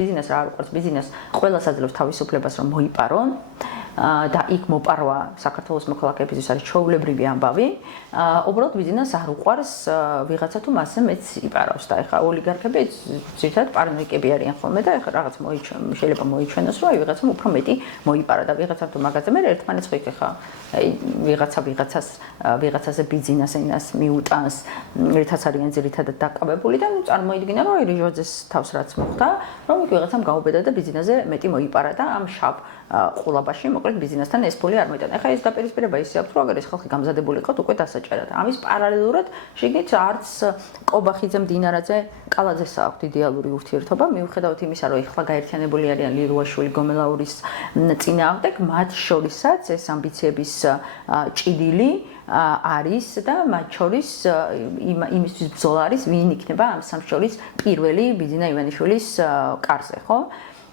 ბიზნეს რა არ უყვარს ბიზნეს ყველას აძლევს თავისუფლებას რომ მოიპარონ და იქ მოპარვა საქართველოს მოქალაქეებისთვის არის ჩვეულებრივი ამბავი. უბრალოდ ბიზნესს არ უყვარს ვიღაცა თუ მასზე მეც იპარავს და ეხლა ოლიგარქები ძირითადად პარანოიკები არიან ხოლმე და ეხლა რაღაც შეიძლება მოიჩვენოს რომ ვიღაცამ უფრო მეტი მოიპარა და ვიღაცა თუ მაგაზე მე ერთმანეთს ხო იქ ეხლა ვიღაცაზე ბიზნესს მიუტანს ერთაც არიან ძირითადად დაკავებული და წარმოიდგინა რომ რიჟვაძეს თავს რაც მოხდა რომ იქ ვიღაცამ გაუბედა და ბიზნესზე მეტი მოიპარა და ამ შავ ყულაბაში მოკლედ ბიზნესთან ეს ფული არ მოიტანა. ეხლა ეს დაპირისპირება ისე აქვს, რომ აგერ ეს ხალხი გამზადებული იყოთ უკვე დასაჭერად. ამის პარალელურად შეგნით არც ყობახიძე მდინარაძე კალაძეს აქვს იდეალური ურთიერთობა, მიუხედავად იმისა, რომ ეხლა გაერთიანებული არიან ლილუაშვილი გომელაურის წინააღმდეგ, მათ შორისაც ეს ამბიციების ჭიდილი არის და მათ შორის იმისთვის ბრძოლა არის ვინ იქნება ამ სამ შორის პირველი ბიძინა ივანიშვილის კარზე, ხო?